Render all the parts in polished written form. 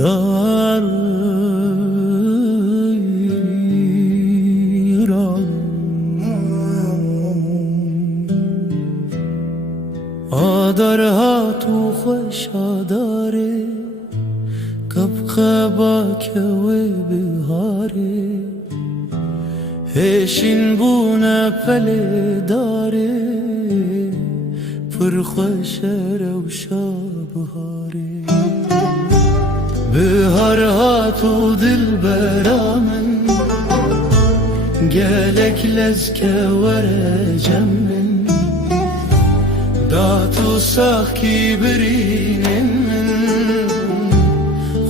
در ایران آدرها تو خوشا داره کب خبا که وی بهاره هشین بونه پله داره پر خوش روشا بهاره بهارها تو دل برامن گلک لزکه وره جمن دا تو ساخی برینن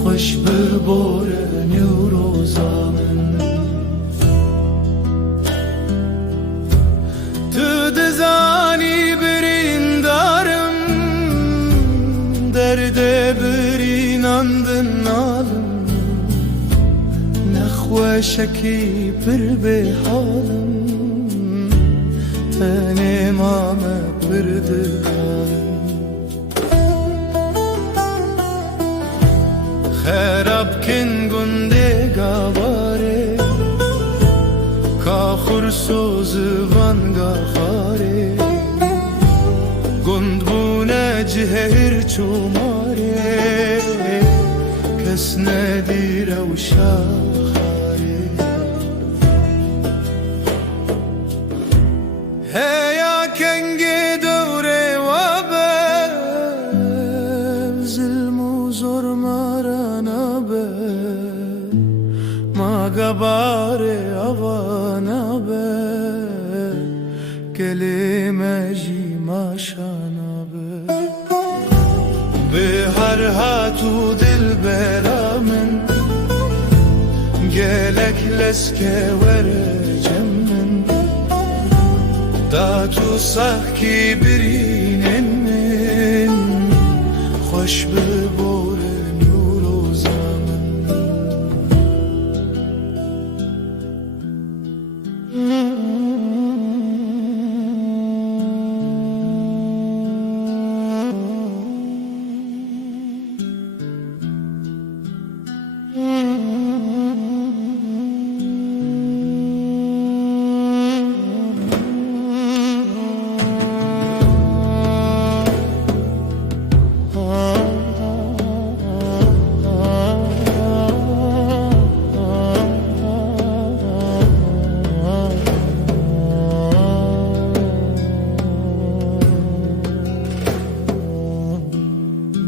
خوش ببورن و روزامن تو دزانی برین دارم درده برین اندن نالم نخوشکی پر به حالم تنه مامه بردارم خراب کن گنده گواره کاخر سوز وانگا خاره گند بونه جهر چوماره کس ندیر و شاخاره هیا کنگ دوره و به ظلم و ظلمارانه به ما گباره آوانه به کلمه جی ماشانه به هر هاتو دل برامن گلک لسکه وره جمن دا تو سخی برینن من خوش ببورن و روزامن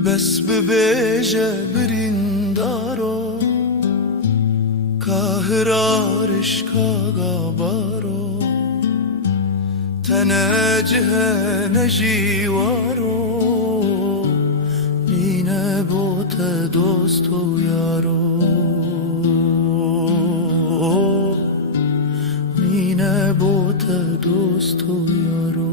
بس ببیجه برین دارو کاهرارش کاغا بارو تنجه نجیوارو نینه بوت دوستو یارو نینه بوت دوستو یارو